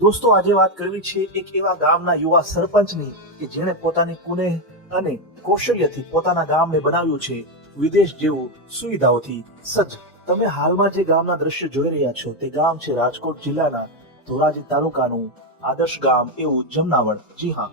દોસ્તો, આજે વાત કરવી છે એક એવા ગામના યુવા સરપંચની કે જેણે પોતાની કુનેહ અને કૌશલ્યથી પોતાના ગામને બનાવ્યું છે વિદેશ જેવું સુવિધાઓથી સજ્જ. તમે હાલમાં જે ગામના દ્રશ્ય જોઈ રહ્યા છો, તે ગામ છે રાજકોટ જિલ્લાના ધોરાજી તાલુકાનું આદર્શ ગામ એવું જમનાવડ. જી હા,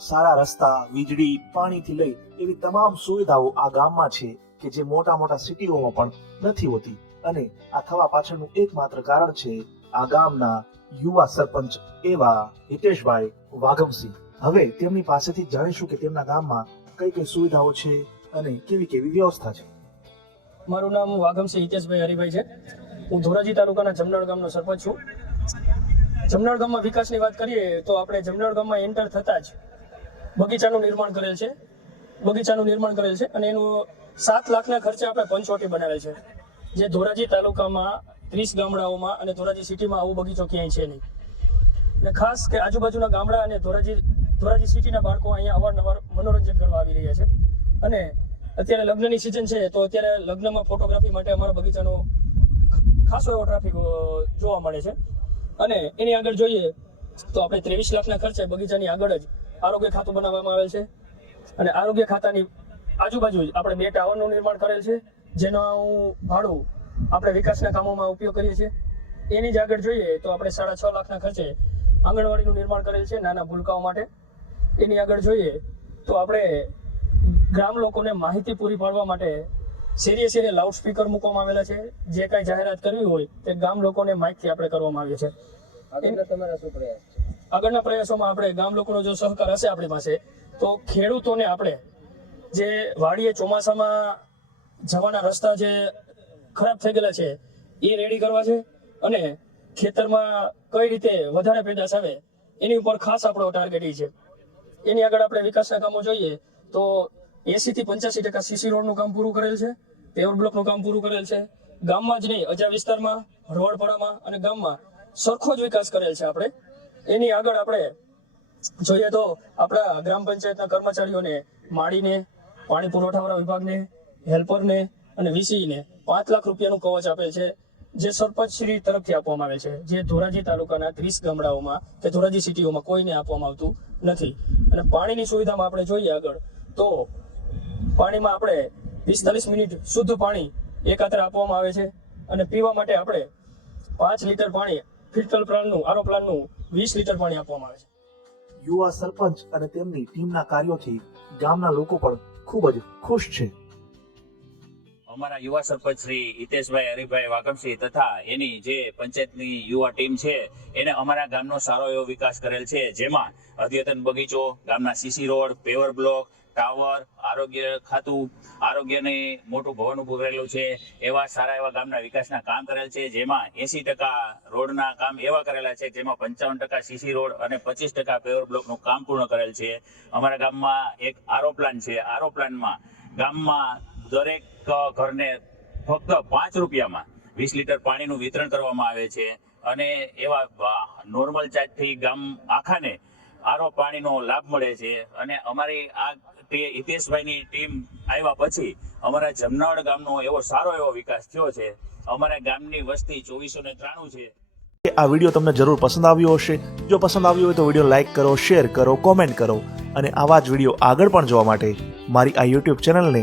સારા રસ્તા, વીજળી, પાણીથી લઈ એવી તમામ સુવિધાઓ આ ગામમાં છે કે જે મોટા મોટા સિટીઓમાં પણ નથી હોતી. અને આ થવા પાછળનું એકમાત્ર કારણ છે આ ગામના યુવા સરપંચ એવા હિતેશભાઈ વાઘમસિંહ. હવે તેમની પાસેથી જાણીશું કે તેમના ગામમાં કઈ કઈ સુવિધાઓ છે અને કેવી કેવી વ્યવસ્થા છે. મારું નામ વાઘમસિંહ હિતેશભાઈ હરિભાઈ છે. હું ધોરાજી તાલુકાના જમનાળ ગામનો સરપંચ છું. જમનાળ ગામમાં વિકાસની વાત કરીએ તો આપણે જમનાળ ગામમાં એન્ટર થતાં જ બગીચાનું નિર્માણ કરેલ છે. બગીચાનું નિર્માણ કરેલ છે અને એનું સાત લાખના ખર્ચે આપણે પંચવટી બનાવેલ છે. જે ધોરાજી તાલુકામાં ત્રીસ ગામડાઓમાં અને ધોરાજી સિટીમાં આવો બગીચો ક્યાંય છે નહીં. અને ખાસ કે આજુબાજુના ગામડા અને ધોરાજી ધોરાજી સિટીના બાળકો અહીંયા અવારનવાર મનોરંજન કરવા આવી રહ્યા છે. અને અત્યારે લગ્નની સિઝન છે, તો અત્યારે લગ્નમાં ફોટોગ્રાફી માટે અમારા બગીચાનો ખાસો એવો ટ્રાફિક જોવા મળે છે. અને એની આગળ જોઈએ તો આપણે ત્રેવીસ લાખના ખર્ચે બગીચાની આગળ જ આરોગ્ય ખાતું બનાવવામાં આવેલ છે. અને આરોગ્ય ખાતાની આજુબાજુ જ આપણે બે ટાવરનું નિર્માણ કરેલ છે. જેનું ભાડું આપણે વિકાસના કામોમાં ઉપયોગ કરીએ છીએ. એની જ આગળ જોઈએ તો આપણે સાડા છ લાખના ખર્ચે આંગણવાડીનું નિર્માણ કરેલ છે નાના ભૂલકાઓ માટે. એની આગળ જોઈએ તો આપણે ગ્રામ લોકોને માહિતી પૂરી પાડવા માટે શેરીએ શેરીએ લાઉડ સ્પીકર મૂકવામાં આવેલા છે. જે કાંઈ જાહેરાત કરવી હોય તે ગામ લોકોને માઇકથી આપણે કરવામાં આવે છે આગળના તમારા શું પ્રયાસ છે? આગળના પ્રયાસોમાં આપણે ગામ લોકોનો જો સહકાર હશે આપણી પાસે તો ખેડૂતોને આપણે જે વાડીએ ચોમાસામાં જવાના રસ્તા જે ખરાબ થઈ ગયેલા છે, એ રેડી કરવા છે અને ખેતરમાં કઈ રીતે વધારે પેદાશ આવે, એની ઉપર ખાસ આપણો ટાર્ગેટ ઈ છે. એની આગળ આપણે વિકાસના કામો જોઈએ, તો એસી થી પંચ્યાસી ટકા સીસી રોડનું કામ પૂરું કરેલ છે પેવર બ્લોકનું કામ પૂરું કરેલ છે. ગામમાં જ નહીં અજા વિસ્તારમાં, રોડપાડામાં અને ગામમાં સરખો જ વિકાસ કરેલ છે આપણે. એની આગળ આપણે જોઈએ તો આપણા ગ્રામ પંચાયતના કર્મચારીઓને માળીને પાણી પુરવઠાવાળા વિભાગને હેલ્પરને અને વીસીને પાંચ લાખ રૂપિયાનું કવચ આપે છે, જે સરપંચ શ્રી તરફથી આપવામાં આવે છે, જે ધોરાજી તાલુકાના ત્રીસ ગામડાઓમાં કે ધોરાજી સિટીઓમાં કોઈને આપવામાં આવતું નથી. અને પાણીની સુવિધામાં આપણે જોઈએ આગળ, તો પાણીમાં આપણે પિસ્તાલીસ મિનિટ શુદ્ધ પાણી એકાત્ર આપવામાં આવે છે અને પીવા માટે આપણે પાંચ લીટર પાણી ફિલ્ટર પ્લાનનું, આરો પ્લાનનું વીસ લીટર પાણી આપવામાં આવે છે. યુવા સરપંચ અને તેમની ટીમના કાર્યોથી ગામના લોકો પણ ખૂબ જ ખુશ છે. અમારા યુવા સરપંચ શ્રી હિતેશભાઈ હરિભાઈ વાકમસિંહ તથા એની જે પંચાયતની યુવા ટીમ છે, એને અમારા ગામનો સારો એવો વિકાસ કરેલ છે. જેમાં અદ્યતન બગીચો, ગામના CC road, paver block, tower, આરોગ્ય ખાતું, આરોગ્યને મોટું ભવન ઉભું કરેલું છે. એવા સારા એવા ગામના વિકાસના કામ કરેલ છે. જેમાં એસી ટકા રોડના કામ એવા કરેલા છે, જેમાં પંચાવન ટકા સીસી રોડ અને પચીસ ટકા પેવર બ્લોકનું કામ પૂર્ણ કરેલ છે. અમારા ગામમાં એક આરો પ્લાન છે. આરો પ્લાનમાં ગામમાં દરેક ઘરને ફક્ત પાંચ રૂપિયામાં વીસ લીટર પાણીનું વિતરણ કરવામાં આવે છે. અને એવા નોર્મલ ચાર્જથી ગામ આખાને આરો પાણીનો લાભ મળે છે. અને અમારી આ તે હિતેશભાઈની ટીમ આવ્યા પછી અમારા જમનાવડ ગામનો એવો સારો એવો વિકાસ થયો છે. અમારા ગામની વસ્તી ચોવીસો ને ત્રાણું છે. આ વીડિયો તમને જરૂર પસંદ આવ્યો હશે. જો પસંદ આવ્યો હોય તો વીડિયો લાઇક કરો, શેર કરો, કોમેન્ટ કરો. અને આવા જ વીડિયો આગળ પણ જોવા માટે મારી આ યુટ્યુબ ચેનલને